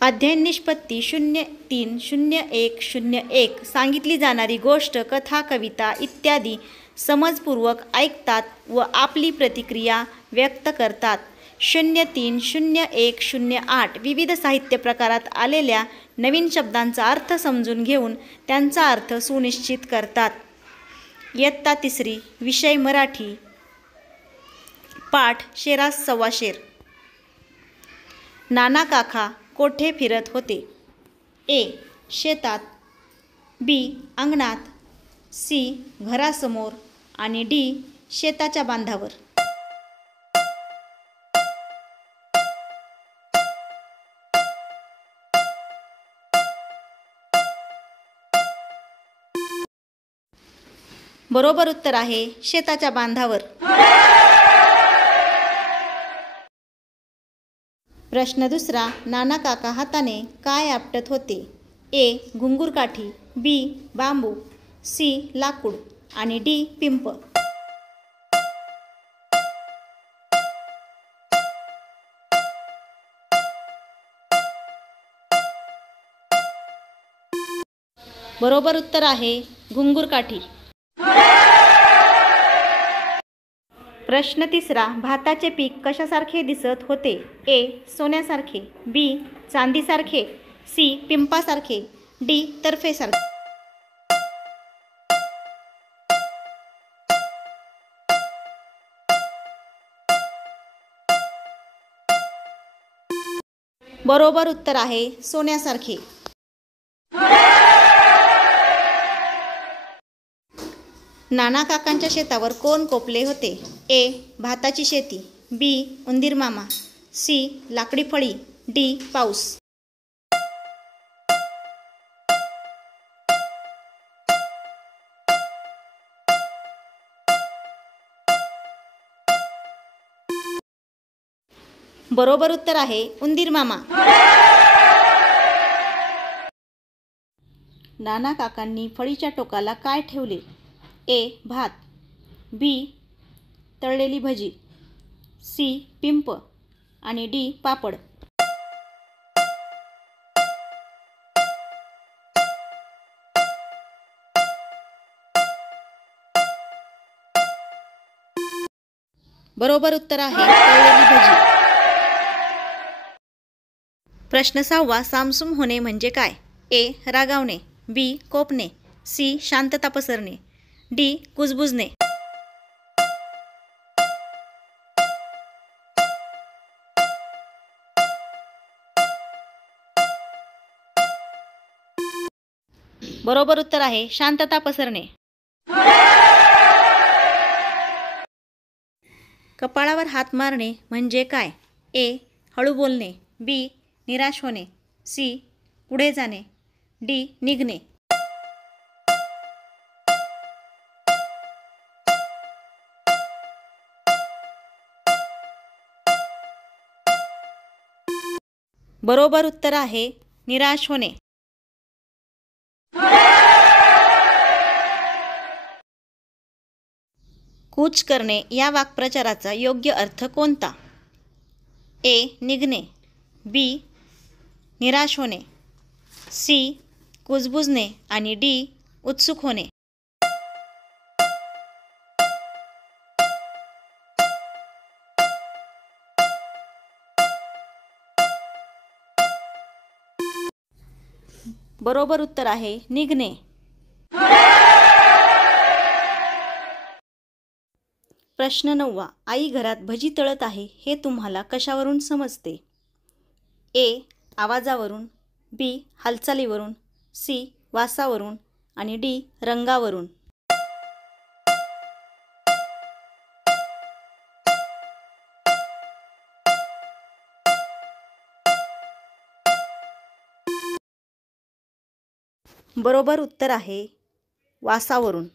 अध्ययन निष्पत्ती 030101 सांगितली जाणारी गोष्ट, कथा, कविता इत्यादी समजपूर्वक ऐकतात व आपली प्रतिक्रिया व्यक्त करतात. 030108 विविध साहित्य प्रकारात आलेल्या नवीन शब्दांचा अर्थ समजून घेऊन त्यांचा अर्थ सुनिश्चित करतात. इयत्ता 3 विषय मराठी. पाठ शेरास सव्वा शेर. नाना काका कोठे फिरत होते? ए. शेतात, बी. अंगणात, सी. घरासमोर आणि डी. शेताच्या बांधावर. बरोबर उत्तर आहे शेताच्या बांधावर. प्रश्न दुसरा. नाना काका हाताने काय आपटत होते? ए. घुंगूर काठी, बी. बांबू, सी. लाकूड आणि डी. पिंप. बरोबर उत्तर आहे घुंगूर काठी. प्रश्न तिसरा. भाताचे पीक कशासारखे दिसत होते? ए. सोन्यासारखे, बी. चांदीसारखे, सी. पिंपासारखे, डी. तर्फेसारखे. बरोबर उत्तर आहे सोन्यासारखे. नाना काकांच्या शेतावर कोण कोपले होते? ए. भाताची शेती, बी. उंदीर मामा, सी. लाकडी फळी, डी. पाऊस. बरोबर उत्तर आहे उंदीर मामा. नाना काकांनी फळीच्या टोकाला काय ठेवले? ए. भात, बी. तळलेली भजी, सी. पिंप आणि डी. पापड. बरोबर उत्तर आहे तळलेली भजी. प्रश्न 6. सामसूम होणे म्हणजे काय? ए. रागावणे, बी. कोपणे, सी. शांतता पसरणे, डी. कुजबुजणे. बरोबर उत्तर आहे शांतता पसरणे. कपाळावर हात मारणे म्हणजे काय? ए. हळू बोलणे, बी. निराश होणे, सी. पुढे जाणे, डी. निघणे. बरोबर उत्तर आहे निराश होणे. कूच करणे या वाक्प्रचाराचा योग्य अर्थ कोणता? ए. निघणे, बी. निराश होणे, सी. कुजबुजणे आणि डी. उत्सुक होणे. बरोबर उत्तर आहे निघणे. प्रश्न 9. आई घरात भजी तळत आहे हे तुम्हाला कशावरून समजते? ए. आवाजावरून, बी. हालचालीवरून, सी. वासावरून आणि डी. रंगावरून. बरोबर उत्तर आहे वासावरून.